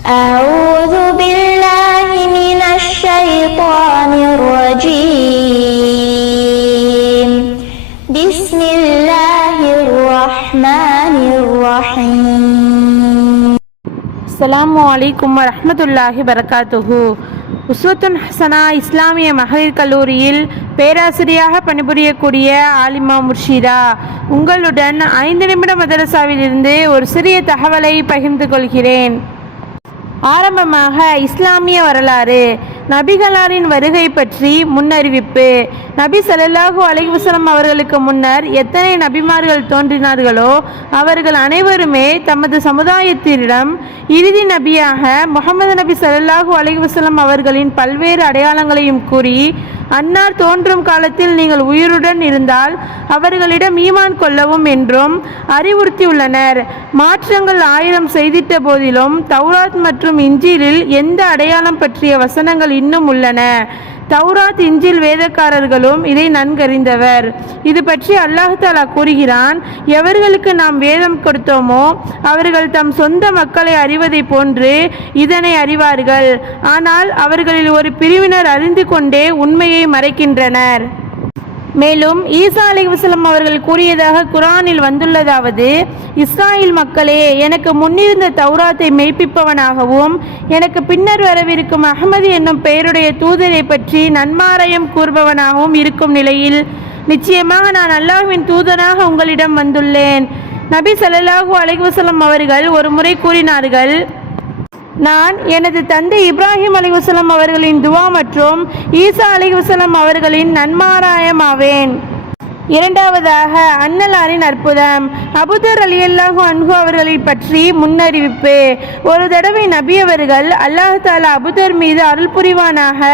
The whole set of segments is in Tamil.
أعوذ بالله من الشيطان الرجيم بسم الله الرحمن الرحيم அஸ்ஸலாமு அலைக்கும் வரஹ்மத்துல்லாஹி வரகாத்துஹு உஸ்வத்துன் ஹசனா இஸ்லாமிய மகளிர் கல்லூரியில் பேராசிரியாக பணிபுரியக்கூடிய ஆலிமா முர்ஷிதா உங்களுடன் ஐந்து நிமிட மதரசாவிலிருந்து ஒரு சிறிய தகவலை பகிர்ந்து கொள்கிறேன் ஆரம்பமாக இஸ்லாமிய வரலாறு நபிகளாரின் வருகை பற்றி முன்னறிவிப்பு. நபி ஸல்லல்லாஹு அலைஹி அவர்களுக்கு முன்னர் எத்தனை நபிமார்கள் தோன்றினார்களோ அவர்கள் அனைவருமே தமது சமுதாயத்தினிடம் இறுதி நபியாக முகமது நபி செல்லல்லாஹு அலைஹி அவர்களின் பல்வேறு அடையாளங்களையும் கூறி அன்னார் தோன்றும் காலத்தில் நீங்கள் உயிருடன் இருந்தால் அவர்களிடம் ஈமான் கொள்ளவும் என்றும் அறிவுறுத்தியுள்ளனர். மாற்றங்கள் ஆயிரம் செய்திட்ட போதிலும் தௌராத் மற்றும் இஞ்சிலில் எந்த அடையாளம் பற்றிய வசனங்கள் இன்னும் உள்ளன. தௌராத் இஞ்சில் வேதக்காரர்களும் இதை நன்கறிந்தவர். இது பற்றி அல்லாஹ் தாலா கூறுகிறான் எவர்களுக்கு நாம் வேதம் கொடுத்தோமோ அவர்கள் தம் சொந்த மக்களை அறிவதை போன்று இதனை அறிவார்கள். ஆனால் அவர்களில் ஒரு பிரிவினர் அறிந்து கொண்டே உண்மையை மறைக்கின்றனர். மேலும் ஈசா அலிவசலம் அவர்கள் கூறியதாக குரானில் வந்துள்ளதாவது இஸ்ராயில் மக்களே எனக்கு முன்னிருந்த தௌராத்தை மெய்ப்பிப்பவனாகவும் எனக்கு பின்னர் வரவிருக்கும் அகமது என்னும் பெயருடைய தூதரை பற்றி நன்மாராயம் கூறுபவனாகவும் இருக்கும் நிலையில் நிச்சயமாக நான் அல்லாஹ்வின் தூதனாக உங்களிடம் வந்துள்ளேன். நபி சல்லாஹூ அலைஹி அவர்கள் ஒரு முறை கூறினார்கள் நான் எனது தந்தை இப்ராஹிம் அலிவசலம் அவர்களின் துவா மற்றும் ஈசா அலிவசலம் அவர்களின் நன்மாராயமாவேன். இரண்டாவதாக அன்னலாரின் அற்புதம். அபுதர் அலி அல்லாஹு அன்ஹு அவர்களை பற்றி முன்னறிவிப்பு. ஒரு தடவை நபி அவர்கள் அல்லாஹ் தாலா அபுதர் மீது அருள் புரிவானாக.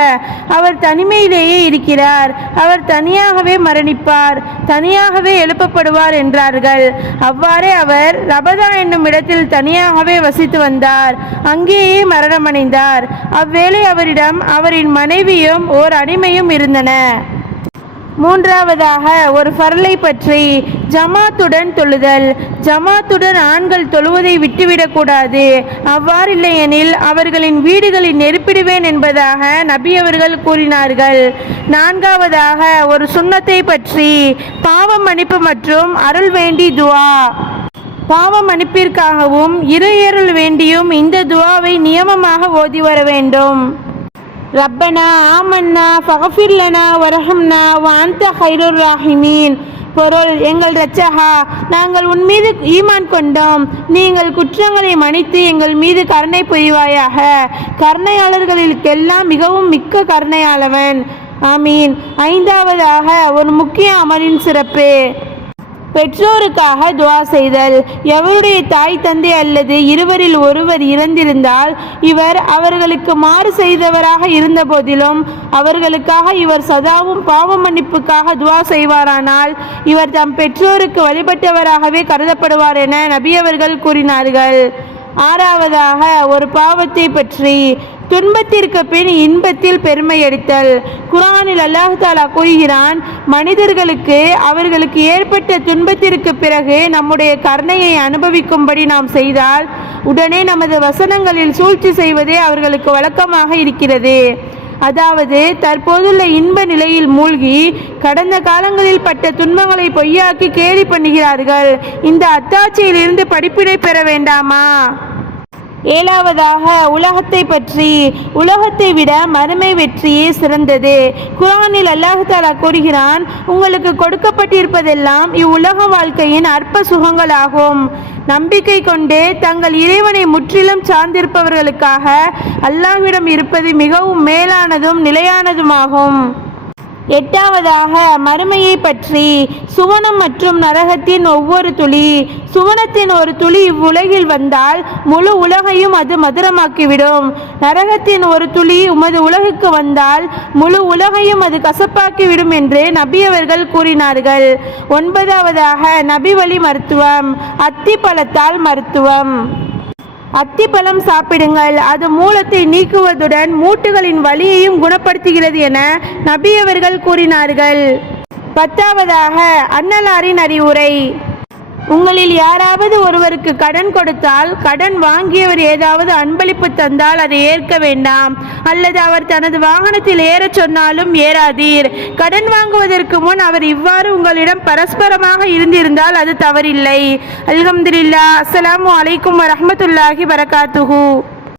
அவர் தனிமையிலேயே இருக்கிறார். அவர் தனியாகவே மரணிப்பார். தனியாகவே எழுப்பப்படுவார் என்றார்கள். அவ்வாறே அவர் ரபதா என்னும் இடத்தில் தனியாகவே வசித்து வந்தார். அங்கேயே மரணமடைந்தார். அவ்வேளை அவரிடம் அவரின் மனைவியும் ஓர் அடிமையும் இருந்தன. மூன்றாவதாக ஒரு ஃபர்லை பற்றி ஜமாத்துடன் தொழுதல். ஜமாத்துடன் ஆண்கள் தொழுவதை விட்டுவிடக்கூடாது. அவ்வாறில்லையெனில் அவர்களின் வீடுகளில் நெருப்பிடுவேன் என்பதாக நபி அவர்கள் கூறினார்கள். நான்காவதாக ஒரு சுண்ணத்தை பற்றி பாவ மன்னிப்பு மற்றும் அருள் வேண்டி துவா. பாவ மன்னிப்பிற்காகவும் இறையருள் வேண்டியும் இந்த துவாவை நியமமாக ஓதி வர வேண்டும். ரப்பனா ஆமன்னா ஃபகஃபிர்லனா வரஹம்னா வாந்த ஹைருர் ராஹிமீன். பொருள் எங்கள் ரச்சகா நாங்கள் உன் மீது ஈமான் கொண்டோம். நீங்கள் குற்றங்களை மன்னித்து எங்கள் மீது கருணை புரிவாயாக. கருணையாளர்களுக்கெல்லாம் மிகவும் மிக்க கருணையாளவன். ஆமீன். ஐந்தாவதாக ஒரு முக்கிய அமலின் சிறப்பு. பெற்றோருக்காக துவா செய்தல். எவருடைய தாய் தந்தை அல்லது இருவரில் ஒருவர் இறந்திருந்தால் இவர் அவர்களுக்கு மாறு செய்தவராக இருந்த போதிலும் அவர்களுக்காக இவர் சதாவும் பாவ மன்னிப்புக்காக துவா செய்வாரானால் இவர் தம் பெற்றோருக்கு வழிபட்டவராகவே கருதப்படுவார் என நபியவர்கள் கூறினார்கள். ஆறாவதாக ஒரு பாவத்தை பற்றி துன்பத்திற்கு பின் இன்பத்தில் பெருமையடித்தல் குரானில் அல்லாஹ் தாலா கூறுகிறான் மனிதர்களுக்கு அவர்களுக்கு ஏற்பட்ட துன்பத்திற்கு பிறகு நம்முடைய கருணையை அனுபவிக்கும்படி நாம் செய்தால் உடனே நமது வசனங்களில் சூழ்ச்சி செய்வதே அவர்களுக்கு வழக்கமாக இருக்கிறது. அதாவது தற்போதுள்ள இன்ப நிலையில் மூழ்கி கடந்த காலங்களில் பட்ட துன்பங்களை பொய்யாக்கி கேலி பண்ணுகிறார்கள். இந்த அத்தாட்சியிலிருந்து படிப்பினை பெற வேண்டாமா? ஏழாவதாக உலகத்தை பற்றி உலகத்தை விட மறுமை வெற்றியே சிறந்தது. குரானில் அல்லாஹாலா கூறுகிறான் உங்களுக்கு கொடுக்கப்பட்டிருப்பதெல்லாம் இவ்வுலக வாழ்க்கையின் அற்ப சுகங்களாகும். நம்பிக்கை கொண்டு தங்கள் இறைவனை முற்றிலும் சார்ந்திருப்பவர்களுக்காக அல்லாஹ்விடம் இருப்பது மிகவும் மேலானதும் நிலையானதுமாகும். எட்டாவதாக மறுமையை பற்றி சுவனம் மற்றும் நரகத்தின் ஒவ்வொரு துளி சுவனத்தின் ஒரு துளி இவ்வுலகில் வந்தால் முழு உலகையும் அது மதுரமாக்கிவிடும். நரகத்தின் ஒரு துளி உமது உலகுக்கு வந்தால் முழு உலகையும் அது கசப்பாக்கிவிடும் என்று நபி அவர்கள் கூறினார்கள். ஒன்பதாவதாக நபி வழி மருத்துவம் அத்தி பழத்தால் மருத்துவம். அத்திப்பழம் சாப்பிடுங்கள். அது மூலத்தை நீக்குவதுடன் மூட்டுகளின் வலியையும் குணப்படுத்துகிறது என நபியவர்கள் கூறினார்கள். பத்தாவதாக அன்னலாரின் அறிவுரை. உங்களில் யாராவது ஒருவருக்கு கடன் கொடுத்தால் கடன் வாங்கியவர் ஏதாவது அன்பளிப்பு தந்தால் அதை ஏற்க வேண்டாம். அல்லது அவர் தனது வாகனத்தில் ஏறச் சொன்னாலும் ஏறாதீர். கடன் வாங்குவதற்கு முன் அவர் இவ்வாறு உங்களிடம் பரஸ்பரமாக இருந்திருந்தால் அது தவறில்லை. அல்ஹம்துலில்லாஹ். அஸ்ஸலாமு அலைக்கும் வரமத்துல்லாஹி வரகாத்துஹூ